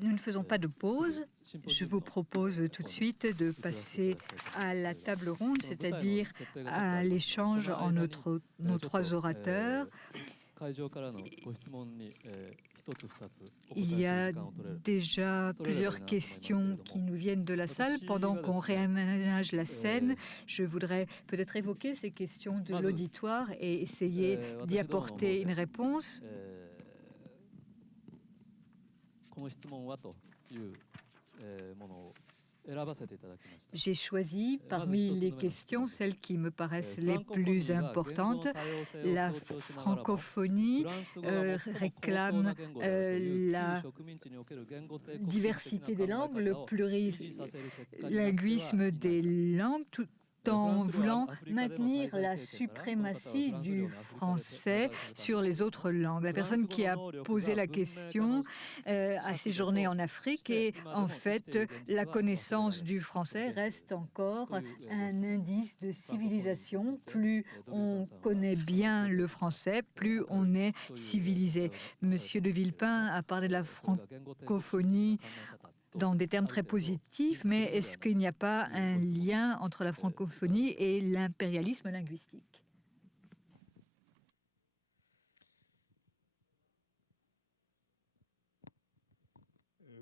Nous ne faisons pas de pause. Je vous propose tout de suite de passer à la table ronde, c'est-à-dire à l'échange en nos trois orateurs. Il y a déjà plusieurs questions qui nous viennent de la salle. Pendant qu'on réaménage la scène, je voudrais peut-être évoquer ces questions de l'auditoire et essayer d'y apporter une réponse. J'ai choisi parmi les questions celles qui me paraissent les plus importantes. La francophonie réclame la diversité des langues, le plurilinguisme des langues, tout en voulant maintenir la suprématie du français sur les autres langues. La personne qui a posé la question a séjourné en Afrique et en fait, la connaissance du français reste encore un indice de civilisation. Plus on connaît bien le français, plus on est civilisé. Monsieur de Villepin a parlé de la francophonie dans des termes très positifs, mais est-ce qu'il n'y a pas un lien entre la francophonie et l'impérialisme linguistique ?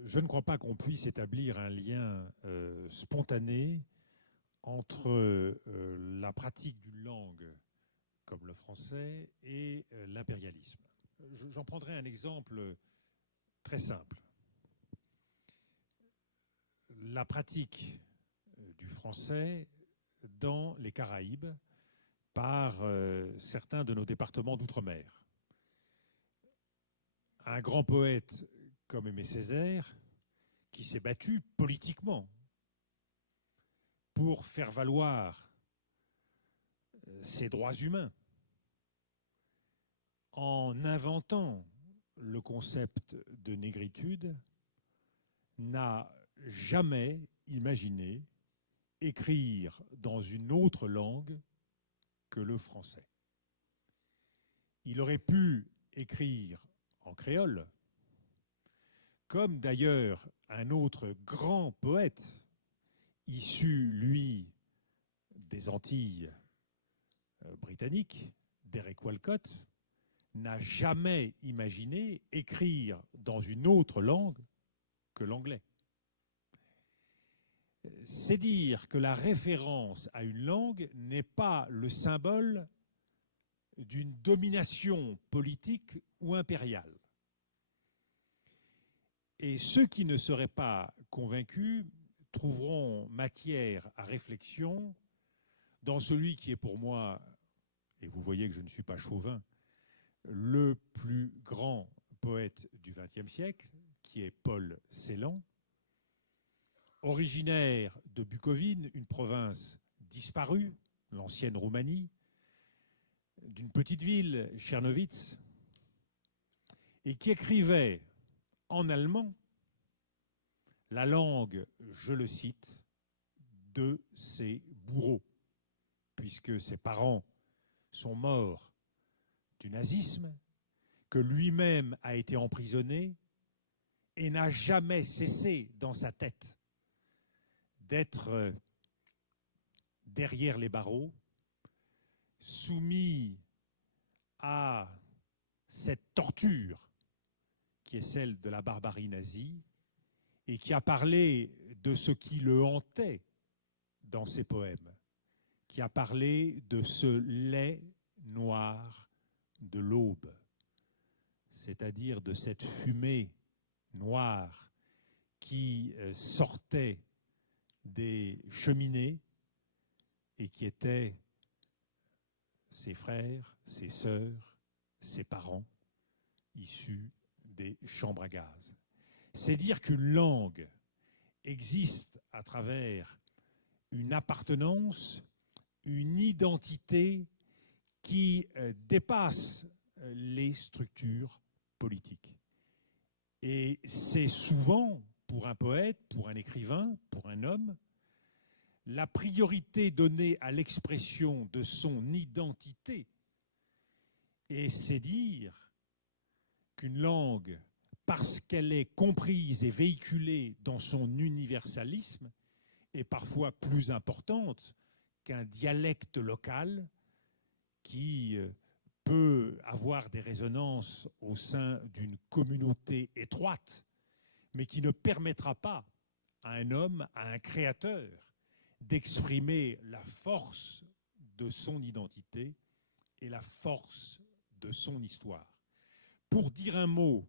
Je ne crois pas qu'on puisse établir un lien spontané entre la pratique d'une langue comme le français et l'impérialisme. J'en prendrai un exemple très simple. La pratique du français dans les Caraïbes par certains de nos départements d'outre-mer. Un grand poète comme Aimé Césaire, qui s'est battu politiquement pour faire valoir ses droits humains en inventant le concept de négritude, n'a jamais imaginé écrire dans une autre langue que le français. Il aurait pu écrire en créole, comme d'ailleurs un autre grand poète, issu, lui, des Antilles britanniques, Derek Walcott, n'a jamais imaginé écrire dans une autre langue que l'anglais. C'est dire que la référence à une langue n'est pas le symbole d'une domination politique ou impériale. Et ceux qui ne seraient pas convaincus trouveront matière à réflexion dans celui qui est pour moi, et vous voyez que je ne suis pas chauvin, le plus grand poète du XXe siècle, qui est Paul Celan, originaire de Bukovine, une province disparue, l'ancienne Roumanie, d'une petite ville, Czernowitz, et qui écrivait en allemand la langue, je le cite, de ses bourreaux, puisque ses parents sont morts du nazisme, que lui-même a été emprisonné et n'a jamais cessé dans sa tête d'être derrière les barreaux, soumis à cette torture qui est celle de la barbarie nazie, et qui a parlé de ce qui le hantait dans ses poèmes, qui a parlé de ce lait noir de l'aube, c'est-à-dire de cette fumée noire qui sortait des cheminées et qui était ses frères, ses sœurs, ses parents, issus des chambres à gaz. C'est dire qu'une langue existe à travers une appartenance, une identité qui dépasse les structures politiques. Et c'est souvent, pour un poète, pour un écrivain, pour un homme, la priorité donnée à l'expression de son identité. Et c'est dire qu'une langue, parce qu'elle est comprise et véhiculée dans son universalisme, est parfois plus importante qu'un dialecte local qui peut avoir des résonances au sein d'une communauté étroite, mais qui ne permettra pas à un homme, à un créateur, d'exprimer la force de son identité et la force de son histoire. Pour dire un mot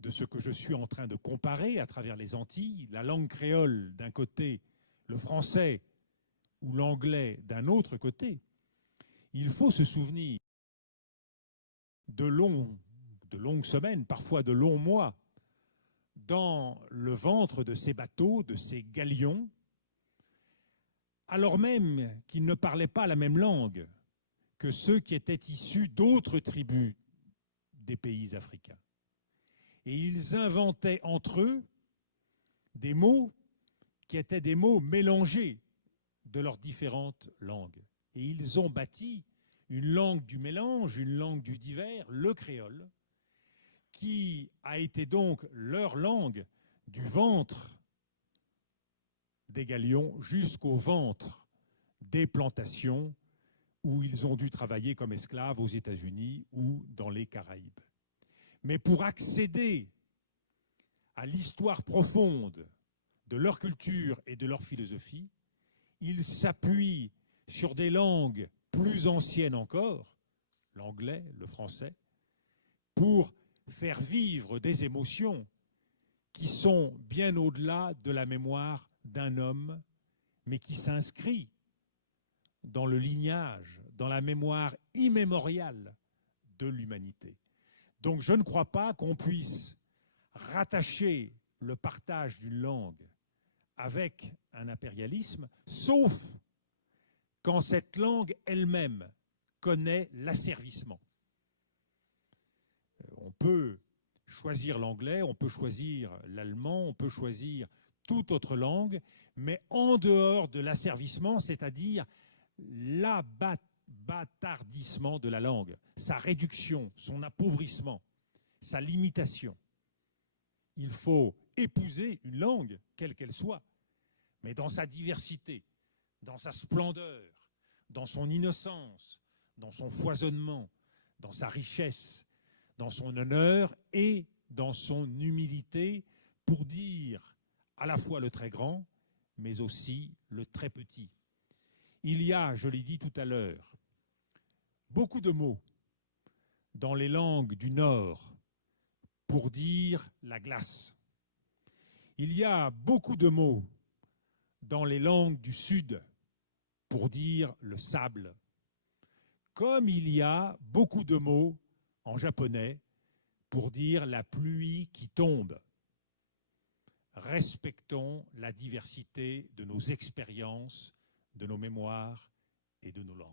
de ce que je suis en train de comparer à travers les Antilles, la langue créole d'un côté, le français ou l'anglais d'un autre côté, il faut se souvenir de longues semaines, parfois de longs mois, dans le ventre de ces bateaux, de ces galions, alors même qu'ils ne parlaient pas la même langue que ceux qui étaient issus d'autres tribus des pays africains. Et ils inventaient entre eux des mots qui étaient des mots mélangés de leurs différentes langues. Et ils ont bâti une langue du mélange, une langue du divers, le créole, qui a été donc leur langue du ventre des galions jusqu'au ventre des plantations où ils ont dû travailler comme esclaves aux États-Unis ou dans les Caraïbes. Mais pour accéder à l'histoire profonde de leur culture et de leur philosophie, ils s'appuient sur des langues plus anciennes encore, l'anglais, le français, pour faire vivre des émotions qui sont bien au-delà de la mémoire d'un homme, mais qui s'inscrit dans le lignage, dans la mémoire immémoriale de l'humanité. Donc je ne crois pas qu'on puisse rattacher le partage d'une langue avec un impérialisme, sauf quand cette langue elle-même connaît l'asservissement. On peut choisir l'anglais, on peut choisir l'allemand, on peut choisir toute autre langue, mais en dehors de l'asservissement, c'est-à-dire l'abattardissement de la langue, sa réduction, son appauvrissement, sa limitation. Il faut épouser une langue, quelle qu'elle soit, mais dans sa diversité, dans sa splendeur, dans son innocence, dans son foisonnement, dans sa richesse, dans son honneur et dans son humilité, pour dire à la fois le très grand, mais aussi le très petit. Il y a, je l'ai dit tout à l'heure, beaucoup de mots dans les langues du Nord pour dire la glace. Il y a beaucoup de mots dans les langues du Sud pour dire le sable. Comme il y a beaucoup de mots en japonais pour dire la pluie qui tombe. Respectons la diversité de nos expériences, de nos mémoires et de nos langues.